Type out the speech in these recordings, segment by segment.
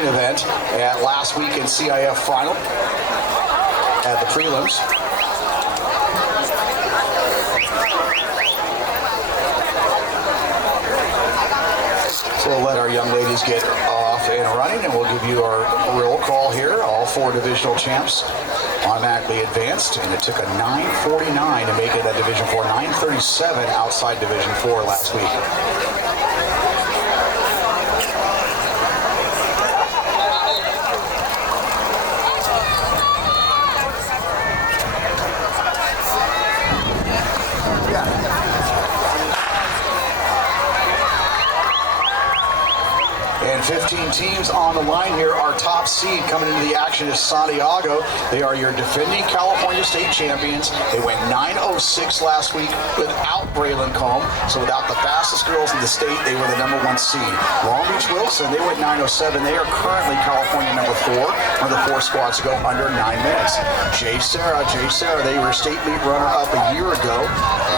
main event at last weekend's CIF final at the prelims. So we'll let our young ladies get off and running, and we'll give you our roll call here. All 4 divisional champs automatically advanced, and it took a 9:49 to make it at Division 4, 9:37 outside Division 4 last week. And 15 teams on the line here. Our top seed coming into the action is Santiago. They are your defending California State champions. They went 9:06 last week without Braylon Combe. So without the fastest girls in the state, they were the #1 seed. Long Beach Wilson, they went 9:07. They are currently California #4. One of the 4 squads to go under 9 minutes. Serra, they were state meet runner-up a year ago,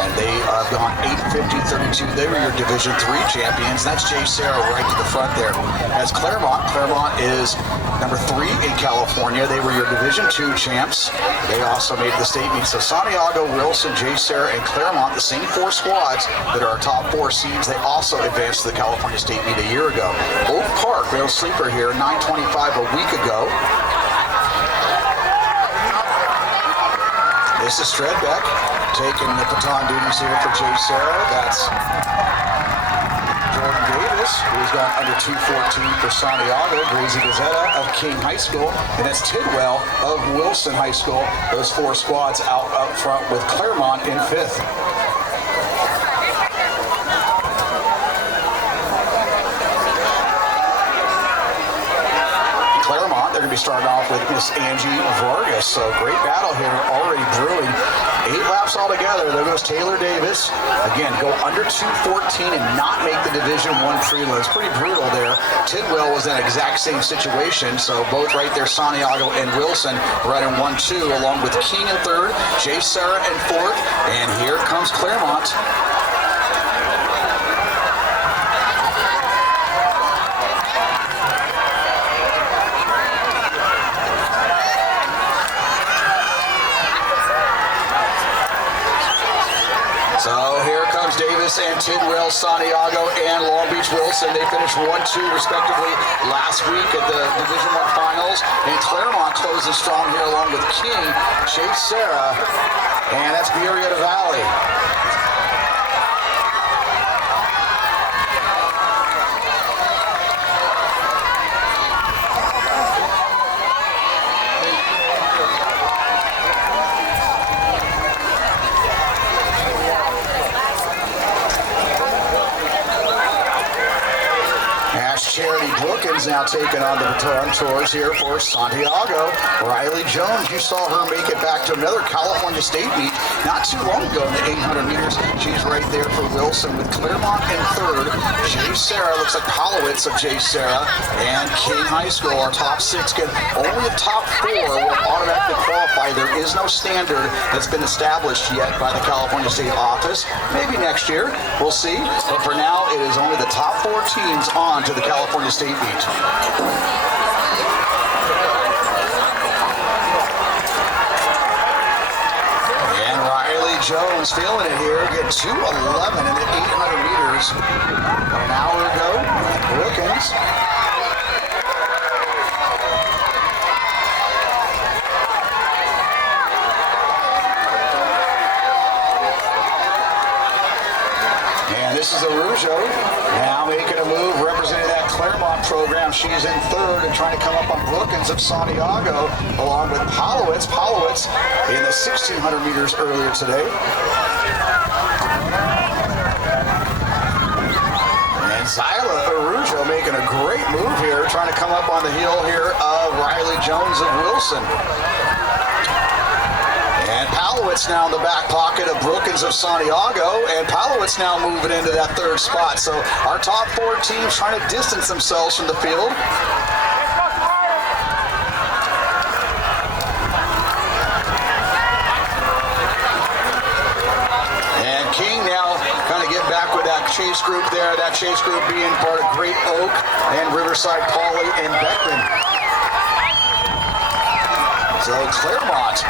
and they have gone 8:50-32. They were your Division 3 champions. That's Serra right to the front there. As Claremont is #3 in California. They were your Division 2 champs. They also made the state meet. So Santiago, Wilson, Serra, and Claremont, the same 4 squads that are our top 4 seeds, they also advanced to the California State meet a year ago. Oak Park, no sleeper here, 9:25 a week ago. This is Stredbeck taking the baton duties here for Serra. That's Davis, who's gone under 2:14 for Santiago. Gracie Gazzetta of King High School, and that's Tidwell of Wilson High School. Those 4 squads out up front with Claremont in 5th. Claremont, they're going to be starting off with Miss Angie Vargas. So great battle here already brewing. 8 laps altogether. There goes Taylor Davis. Again, go under 2:14 and not make the Division 1 prelims. Pretty brutal there. Tidwell was in that exact same situation. So both right there, Santiago and Wilson running 1-2, along with King in 3rd, Serra in 4th, and here comes Claremont. So here comes Davis and Tidwell, Santiago, and Long Beach Wilson. They finished 1-2 respectively last week at the Division 1 finals. And Claremont closes strong here along with King, Serra, and that's Murietta Valley. Charity Brookins now taking on the baton chores here for Santiago. Riley Jones, you saw her make it back to another California State meet not too long ago in the 800 meters. She's right there for Wilson with Claremont in 3rd. Serra, looks like Polowitz of Serra, and King High School. Our top 6 can only the top 4 will automatically qualify. There is no standard that's been established yet by the California State office. Maybe next year, we'll see. But for now, it is only the top 4 teams on to the California State meet. And Riley Jones feeling it here, get 2:11 in the 800 meters. An hour ago, Brookins. And this is Arujo now making a move, representing that Claremont program. She's in 3rd and trying to come up on Brookins of Santiago, along with Polowitz. Polowitz in the 1600 meters earlier today. And Zyla Arujo making a great move here, trying to come up on the heel here of Riley Jones of Wilson. And Polowitz now in the back pocket of Brookins of Santiago, and Polowitz now moving into that 3rd spot. So our top 4 teams trying to distance themselves from the field. And King now kind of get back with that chase group there. That chase group being part of Great Oak and Riverside Poly and Beckman. So Claremont,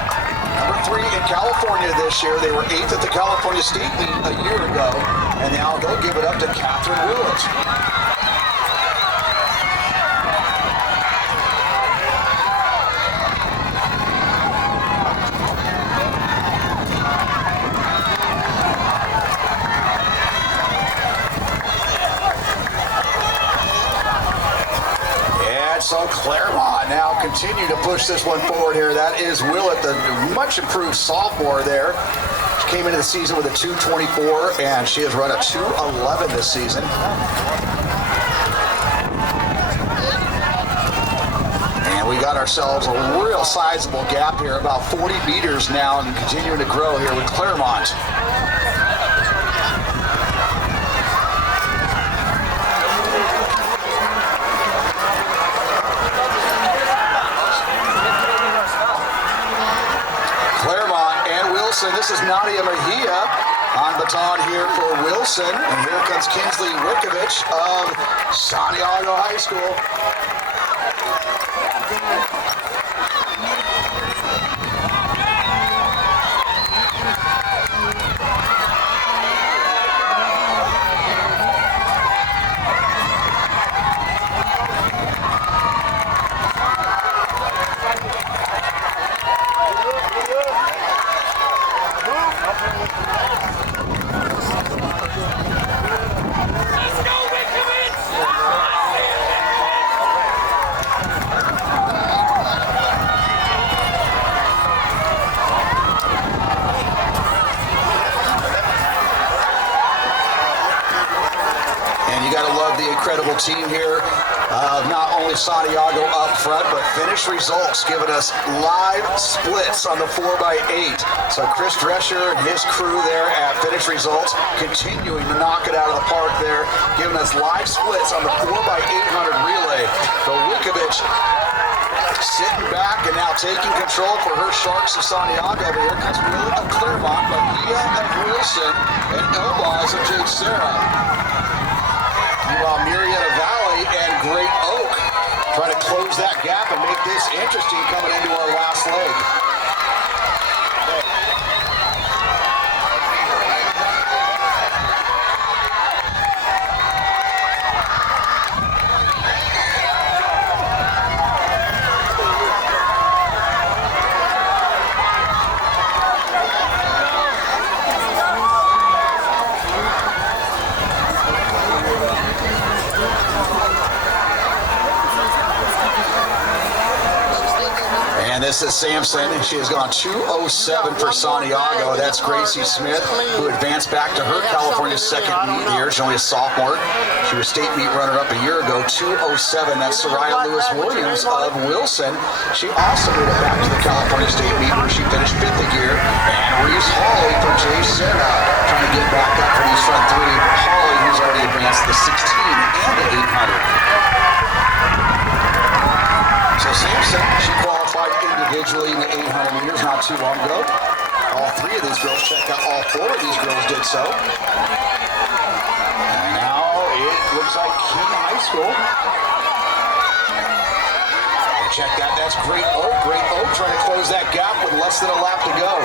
number 3 in California this year. They were 8th at the California State meet a year ago, and now they'll give it up to Catherine Willett. So Claremont now continue to push this one forward here. That is Willett, the much improved sophomore there. She came into the season with a 2:24, and she has run a 2:11 this season. And we got ourselves a real sizable gap here, about 40 meters now, and continuing to grow here with Claremont. This is Nadia Mejia on baton here for Wilson. And here comes Kinsley Wickovich of Santiago High School. Incredible team here, not only Santiago up front, but finish results giving us live splits on the 4x8. So Chris Drescher and his crew there at finish results continuing to knock it out of the park there, giving us live splits on the 4x800 relay. So Wickovich sitting back and now taking control for her Sharks of Santiago. But here comes Willett of Claremont, Mejia of Wilson, and Elbaz of Serra. Meanwhile, Mira Valley and Great Oak trying to close that gap and make this interesting coming into our last leg. This is Sampson. She has gone 2:07 for Santiago. That's Gracie Smith, who advanced back to her California second meet here. She's only a sophomore. She was state meet runner-up a year ago, 2:07. That's Soraya Lewis-Williams of Wilson. She also made it back to the California state meet where she finished 5th a year. And Reese Hawley for Serra, trying to get back up for these front 3. Hawley, who's already advanced the 16 and the 800. So Sampson, she qualified individually in the 800 meters not too long ago. All 3 of these girls checked out. All 4 of these girls did so. And now it looks like King High School. Check that. That's Great Oak. Great Oak trying to close that gap with less than a lap to go.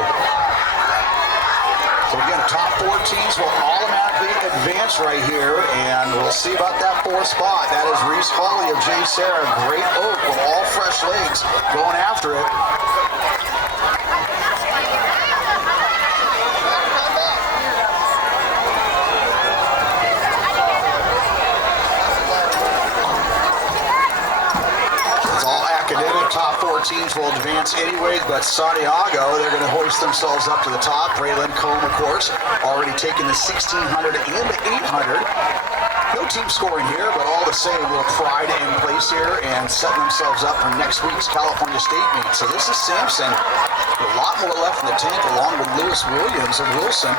So again, top 4 teams will automatically advance right here, and we'll see about that 4th spot. That is Reese Hawley of Serra. Great Oak with all fresh legs going after it. Top 4 teams will advance anyways, but Santiago, they're going to hoist themselves up to the top. Braylon Combe, of course, already taking the 1600 and the 800. No team scoring here, but all the same, a little pride in place here and setting themselves up for next week's California State meet. So this is Sampson. A lot more left in the tank, along with Lewis Williams of Wilson.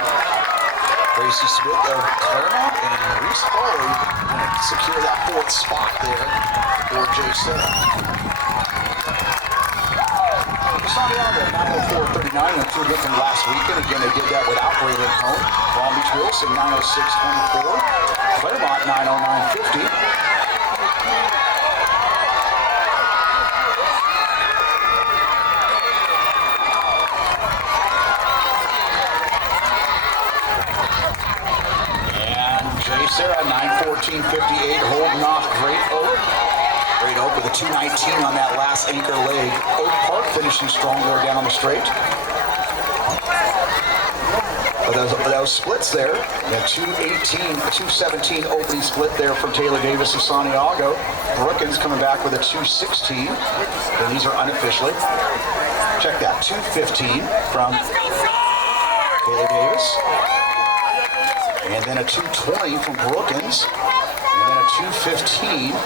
Gracie Smith of Claremont and Reese Hawley secure that 4th spot there for Serra. Santiago, 904.39, improvement from last weekend. Again, they did that without Braylon Cone. Long Beach Wilson, 906.24. Claremont, 909.50. Serra, 914.58, holding off Great Oak. Great Oak with a 219 on that last anchor leg. Oak Park finishing strong there down on the straight. But those splits there, that 218, 217 opening split there from Taylor Davis and Santiago. Brookins coming back with a 216. And these are unofficially. Check that, 215 from Taylor Davis. And then a 220 from Brookins. And then a 215